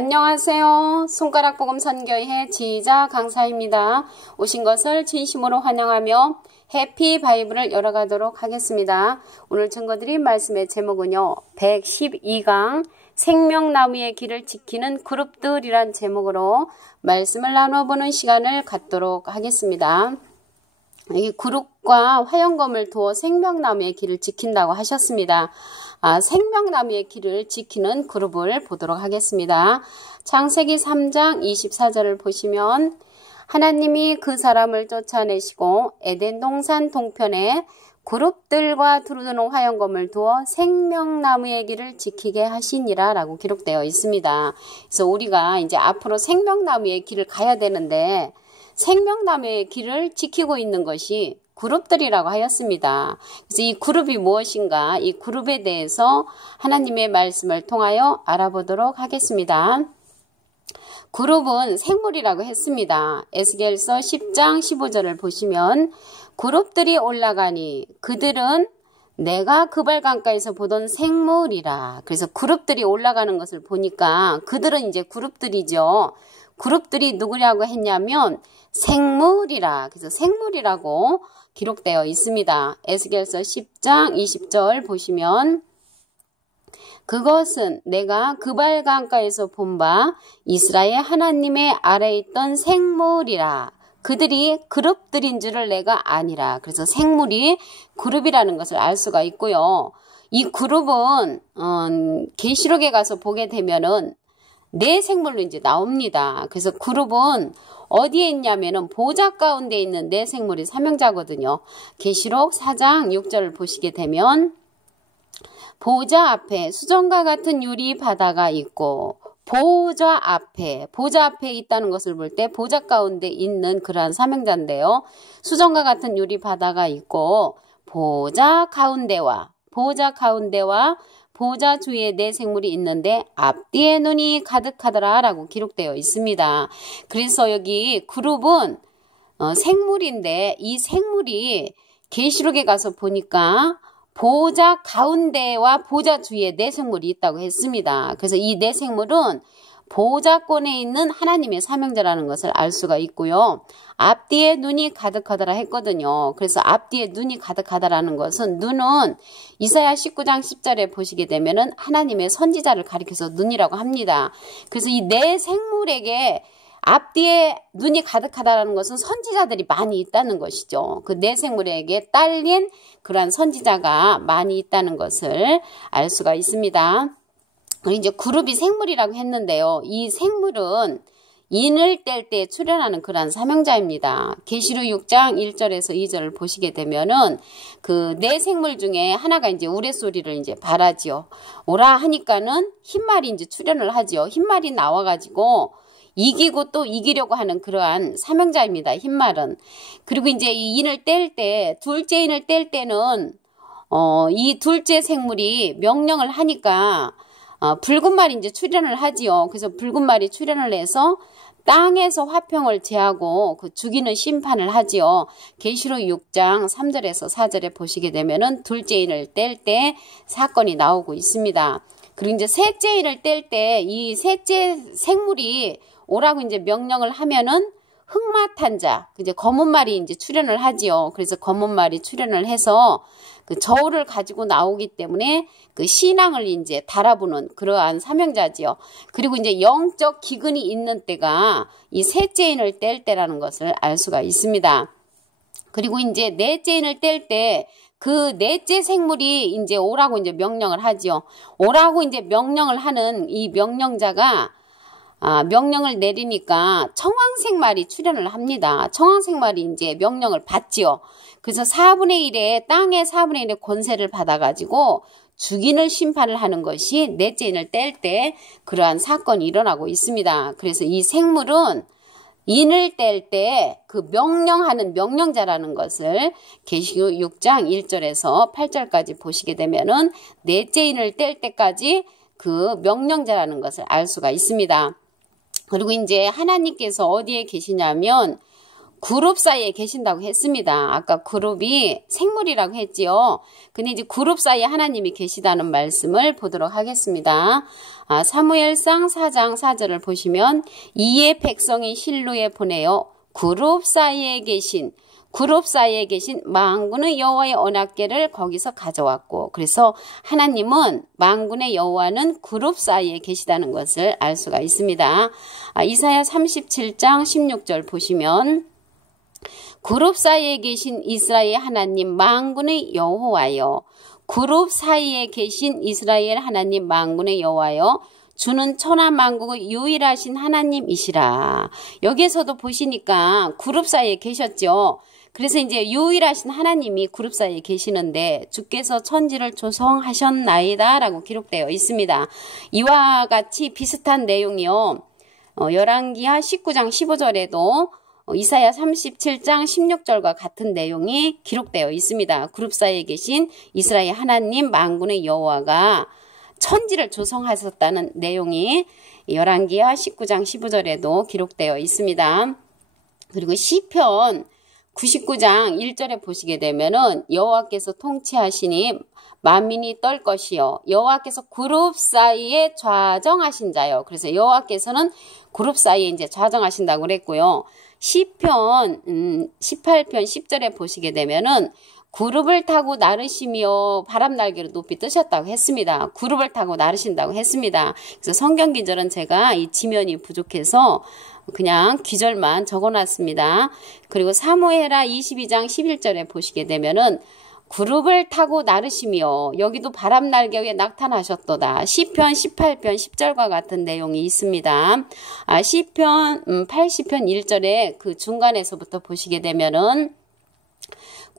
안녕하세요. 손가락복음 선교회 지휘자 강사입니다. 오신 것을 진심으로 환영하며 해피 바이블을 열어가도록 하겠습니다. 오늘 증거드린 말씀의 제목은요. 112강 생명나무의 길을 지키는 그룹들이란 제목으로 말씀을 나눠보는 시간을 갖도록 하겠습니다. 이 그룹과 화영검을 두어 생명나무의 길을 지킨다고 하셨습니다. 생명나무의 길을 지키는 그룹을 보도록 하겠습니다. 창세기 3장 24절을 보시면 하나님이 그 사람을 쫓아내시고 에덴 동산 동편에 그룹들과 두루두는 화영검을 두어 생명나무의 길을 지키게 하시니라 라고 기록되어 있습니다. 그래서 우리가 이제 앞으로 생명나무의 길을 가야 되는데 생명나무의 길을 지키고 있는 것이 그룹들이라고 하였습니다. 그래서 이 그룹이 무엇인가, 이 그룹에 대해서 하나님의 말씀을 통하여 알아보도록 하겠습니다. 그룹은 생물이라고 했습니다. 에스겔서 10장 15절을 보시면 그룹들이 올라가니 그들은 내가 그발강가에서 보던 생물이라. 그래서 그룹들이 올라가는 것을 보니까 그들은 이제 그룹들이죠. 그룹들이 누구냐고 했냐면 생물이라. 그래서 생물이라고 기록되어 있습니다. 에스겔서 10장 20절 보시면 그것은 내가 그발강가에서 본 바 이스라엘 하나님의 아래에 있던 생물이라. 그들이 그룹들인 줄을 내가 아니라. 그래서 생물이 그룹이라는 것을 알 수가 있고요. 이 그룹은 계시록에 가서 보게 되면은 네 생물로 이제 나옵니다. 그래서 그룹은 어디에 있냐면은 보좌 가운데 있는 네 생물이 삼형자거든요. 계시록 4장 6절을 보시게 되면 보좌 앞에 수정과 같은 유리 바다가 있고 보좌 앞에 있다는 것을 볼 때 보좌 가운데 있는 그러한 삼형자인데요. 수정과 같은 유리 바다가 있고 보좌 가운데와 보좌 주위에 네 생물이 있는데 앞뒤에 눈이 가득하더라 라고 기록되어 있습니다. 그래서 여기 그룹은 생물인데 이 생물이 계시록에 가서 보니까 보좌 가운데와 보좌 주위에 네 생물이 있다고 했습니다. 그래서 이 네 생물은 보좌권에 있는 하나님의 사명자라는 것을 알 수가 있고요. 앞뒤에 눈이 가득하더라 했거든요. 그래서 앞뒤에 눈이 가득하다라는 것은 눈은 이사야 19장 10절에 보시게 되면은 하나님의 선지자를 가리켜서 눈이라고 합니다. 그래서 이 네 생물에게 앞뒤에 눈이 가득하다라는 것은 선지자들이 많이 있다는 것이죠. 그 네 생물에게 딸린 그러한 선지자가 많이 있다는 것을 알 수가 있습니다. 이제 그룹이 생물이라고 했는데요. 이 생물은 인을 뗄 때 출현하는 그러한 사명자입니다. 계시록 6장 1절에서 2절을 보시게 되면은 그 네 생물 중에 하나가 이제 우레소리를 이제 발하지요. 오라 하니까는 흰말이 이제 출현을 하지요. 흰말이 나와가지고 이기고 또 이기려고 하는 그러한 사명자입니다. 흰말은. 그리고 이제 이 인을 뗄 때, 둘째 인을 뗄 때는 이 둘째 생물이 명령을 하니까 붉은 말이 이제 출현을 하지요. 그래서 붉은 말이 출현을 해서 땅에서 화평을 제하고 그 죽이는 심판을 하지요. 계시록 6장 3절에서 4절에 보시게 되면은 둘째 인을 뗄 때 사건이 나오고 있습니다. 그리고 이제 셋째 인을 뗄 때 이 셋째 생물이 오라고 이제 명령을 하면은 흑마탄 자, 이제 검은 말이 이제 출현을 하지요. 그래서 검은 말이 출현을 해서 그 저울을 가지고 나오기 때문에 그 신앙을 이제 달아보는 그러한 사명자지요. 그리고 이제 영적 기근이 있는 때가 이 셋째 인을 뗄 때라는 것을 알 수가 있습니다. 그리고 이제 넷째 인을 뗄 때 그 넷째 생물이 이제 오라고 이제 명령을 하지요. 오라고 이제 명령을 하는 이 명령자가 명령을 내리니까 청황색 말이 출현을 합니다. 청황색 말이 이제 명령을 받지요. 그래서 4분의 1의 땅의 4분의 1의 권세를 받아가지고 죽이는 심판을 하는 것이 넷째 인을 뗄 때 그러한 사건이 일어나고 있습니다. 그래서 이 생물은 인을 뗄 때 그 명령하는 명령자라는 것을 계시록 6장 1절에서 8절까지 보시게 되면은 넷째 인을 뗄 때까지 그 명령자라는 것을 알 수가 있습니다. 그리고 이제 하나님께서 어디에 계시냐면 그룹 사이에 계신다고 했습니다. 아까 그룹이 생물이라고 했지요. 근데 이제 그룹 사이에 하나님이 계시다는 말씀을 보도록 하겠습니다. 사무엘상 4장 4절을 보시면 이에 백성이 실로에 보내어 그룹 사이에 계신 만군의 여호와의 언약궤를 거기서 가져왔고, 그래서 하나님은 만군의 여호와는 그룹 사이에 계시다는 것을 알 수가 있습니다. 이사야 37장 16절 보시면 그룹 사이에 계신 이스라엘 하나님 만군의 여호와여, 그룹 사이에 계신 이스라엘 하나님 만군의 여호와여, 주는 천하 만국의 유일하신 하나님이시라. 여기에서도 보시니까 그룹 사이에 계셨죠. 그래서 이제 유일하신 하나님이 그룹 사이에 계시는데 주께서 천지를 조성하셨나이다 라고 기록되어 있습니다. 이와 같이 비슷한 내용이요. 열왕기하 19장 15절에도 이사야 37장 16절과 같은 내용이 기록되어 있습니다. 그룹 사이에 계신 이스라엘 하나님 만군의 여호와가 천지를 조성하셨다는 내용이 열왕기하 19장 15절에도 기록되어 있습니다. 그리고 시편 99장 1절에 보시게 되면은 여호와께서 통치하시니 만민이 떨 것이요, 여호와께서 그룹 사이에 좌정하신 자요. 그래서 여호와께서는 그룹 사이에 이제 좌정하신다고 그랬고요. 시편 18편 10절에 보시게 되면은 그룹을 타고 나르시며 바람 날개로 높이 뜨셨다고 했습니다. 그룹을 타고 나르신다고 했습니다. 그래서 성경 기절은 제가 이 지면이 부족해서 그냥 기절만 적어놨습니다. 그리고 사무엘하 22장 11절에 보시게 되면은 그룹을 타고 나르시며, 여기도 바람 날개 위에 낙탄하셨도다. 시편 18편 10절과 같은 내용이 있습니다. 시편 80편 1절에 그 중간에서부터 보시게 되면은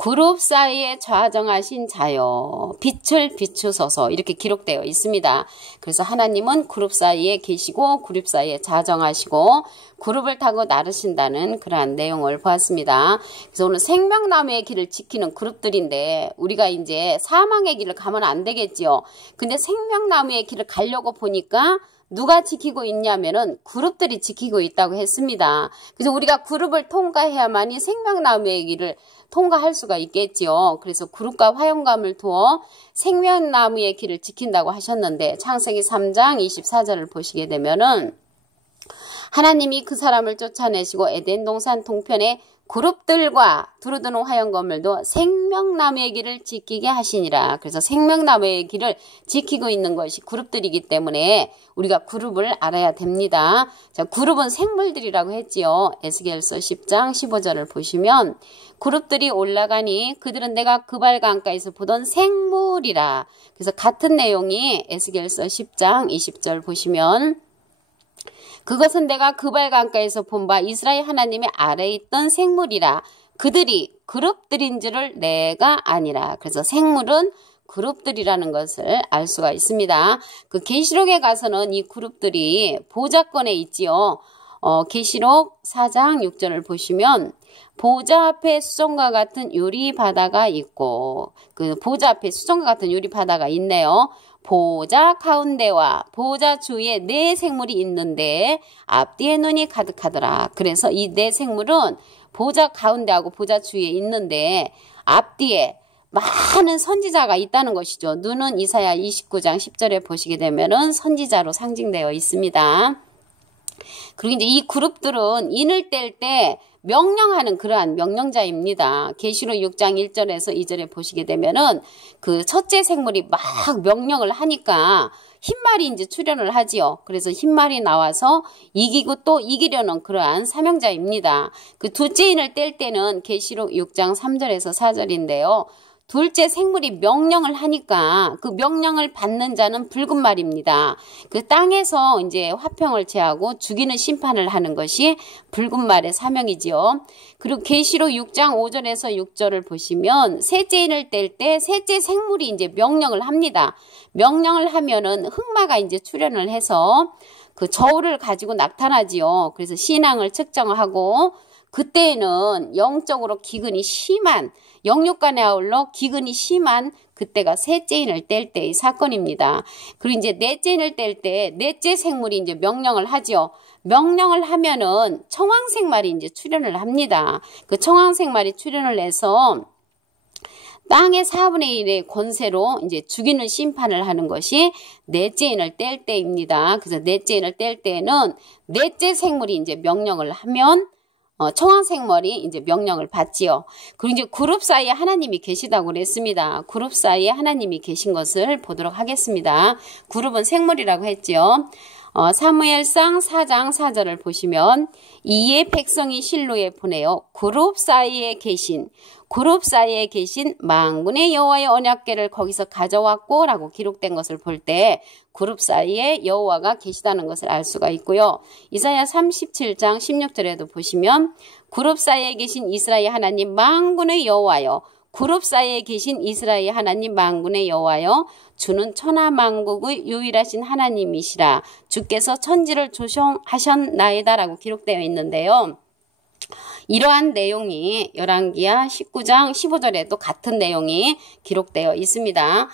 그룹 사이에 좌정하신 자여 빛을 비추소서 이렇게 기록되어 있습니다. 그래서 하나님은 그룹 사이에 계시고 그룹 사이에 좌정하시고 그룹을 타고 나르신다는 그러한 내용을 보았습니다. 그래서 오늘 생명나무의 길을 지키는 그룹들인데 우리가 이제 사망의 길을 가면 안 되겠지요. 근데 생명나무의 길을 가려고 보니까 누가 지키고 있냐면은 그룹들이 지키고 있다고 했습니다. 그래서 우리가 그룹을 통과해야만이 생명나무의 길을 통과할 수가 있겠지요. 그래서 그룹과 화용감을 두어 생명나무의 길을 지킨다고 하셨는데 창세기 3장 24절을 보시게 되면은 하나님이 그 사람을 쫓아내시고 에덴 동산 동편에 그룹들과 두루두는 화영건물도 생명나무의 길을 지키게 하시니라. 그래서 생명나무의 길을 지키고 있는 것이 그룹들이기 때문에 우리가 그룹을 알아야 됩니다. 자, 그룹은 생물들이라고 했지요. 에스겔서 10장 15절을 보시면 그룹들이 올라가니 그들은 내가 그발 강가에서 보던 생물이라. 그래서 같은 내용이 에스겔서 10장 20절 보시면 그것은 내가 그발 강가에서 본 바 이스라엘 하나님의 아래에 있던 생물이라. 그들이 그룹들인 줄을 내가 아니라. 그래서 생물은 그룹들이라는 것을 알 수가 있습니다. 그 계시록에 가서는 이 그룹들이 보좌권에 있지요. 계시록 4장 6절을 보시면 보좌 앞에 수정과 같은 유리 바다가 있고, 그 보좌 앞에 수정과 같은 유리 바다가 있네요. 보좌 가운데와 보좌 주위에 네 생물이 있는데 앞뒤에 눈이 가득하더라. 그래서 이 네 생물은 보좌 가운데하고 보좌 주위에 있는데 앞뒤에 많은 선지자가 있다는 것이죠. 눈은 이사야 29장 10절에 보시게 되면은 선지자로 상징되어 있습니다. 그리고 이제 이 그룹들은 인을 뗄 때 명령하는 그러한 명령자입니다. 계시록 6장 1절에서 2절에 보시게 되면은 그 첫째 생물이 막 명령을 하니까 흰말이 이제 출현을 하지요. 그래서 흰말이 나와서 이기고 또 이기려는 그러한 사명자입니다. 그 둘째 인을 뗄 때는 계시록 6장 3절에서 4절인데요. 둘째 생물이 명령을 하니까 그 명령을 받는 자는 붉은 말입니다. 그 땅에서 이제 화평을 제하고 죽이는 심판을 하는 것이 붉은 말의 사명이지요. 그리고 계시록 6장 5절에서 6절을 보시면 셋째 인을 뗄 때 셋째 생물이 이제 명령을 합니다. 명령을 하면은 흑마가 이제 출현을 해서 그 저울을 가지고 나타나지요. 그래서 신앙을 측정하고 그때에는 영적으로 기근이 심한, 영육간에 아울러 기근이 심한 그때가 셋째인을 뗄 때의 사건입니다. 그리고 이제 넷째인을 뗄 때 넷째 생물이 이제 명령을 하죠. 명령을 하면은 청황생말이 이제 출현을 합니다. 그 청황생말이 출현을 해서 땅의 4분의 1의 권세로 이제 죽이는 심판을 하는 것이 넷째인을 뗄 때입니다. 그래서 넷째인을 뗄 때에는 넷째 생물이 이제 명령을 하면 청황생물이 이제 명령을 받지요. 그리고 이제 그룹 사이에 하나님이 계시다고 그랬습니다. 그룹 사이에 하나님이 계신 것을 보도록 하겠습니다. 그룹은 생물이라고 했지요. 사무엘상 4장 4절을 보시면 이에 백성이 실로에 보내어 그룹 사이에 계신 만군의 여호와의 언약궤를 거기서 가져왔고 라고 기록된 것을 볼 때 그룹 사이에 여호와가 계시다는 것을 알 수가 있고요. 이사야 37장 16절에도 보시면 그룹 사이에 계신 이스라엘 하나님 만군의 여호와여, 그룹 사이에 계신 이스라엘 하나님 만군의 여호와여, 주는 천하만국의 유일하신 하나님이시라, 주께서 천지를 조성하셨나이다 라고 기록되어 있는데요. 이러한 내용이 열왕기하 19장 15절에도 같은 내용이 기록되어 있습니다.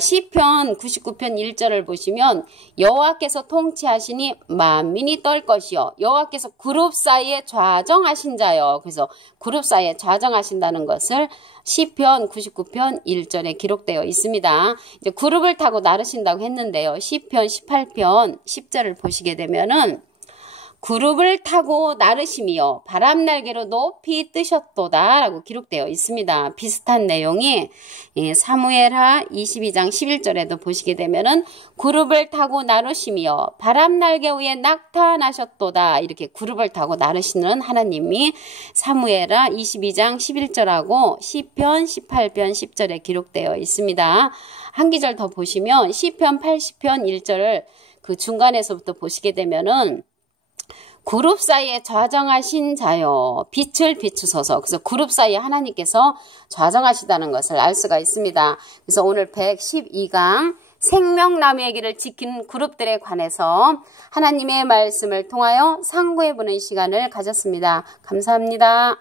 시편 99편 1절을 보시면 여호와께서 통치하시니 만민이 떨 것이요, 여호와께서 그룹 사이에 좌정하신 자요. 그래서 그룹 사이에 좌정하신다는 것을 시편 99편 1절에 기록되어 있습니다. 이제 그룹을 타고 나르신다고 했는데요. 시편 18편 10절을 보시게 되면은 그룹을 타고 나르심이여 바람날개로 높이 뜨셨도다 라고 기록되어 있습니다. 비슷한 내용이 사무엘하 22장 11절에도 보시게 되면은 그룹을 타고 나르심이여 바람날개 위에 낙타나셨도다, 이렇게 그룹을 타고 나르시는 하나님이 사무엘하 22장 11절하고 시편 18편 10절에 기록되어 있습니다. 한 기절 더 보시면 시편 80편 1절을 그 중간에서부터 보시게 되면은 그룹 사이에 좌정하신 자요, 빛을 비추소서. 그래서 그룹 사이에 하나님께서 좌정하시다는 것을 알 수가 있습니다. 그래서 오늘 112강 생명나무의 길을 지키는 그룹들에 관해서 하나님의 말씀을 통하여 상고해보는 시간을 가졌습니다. 감사합니다.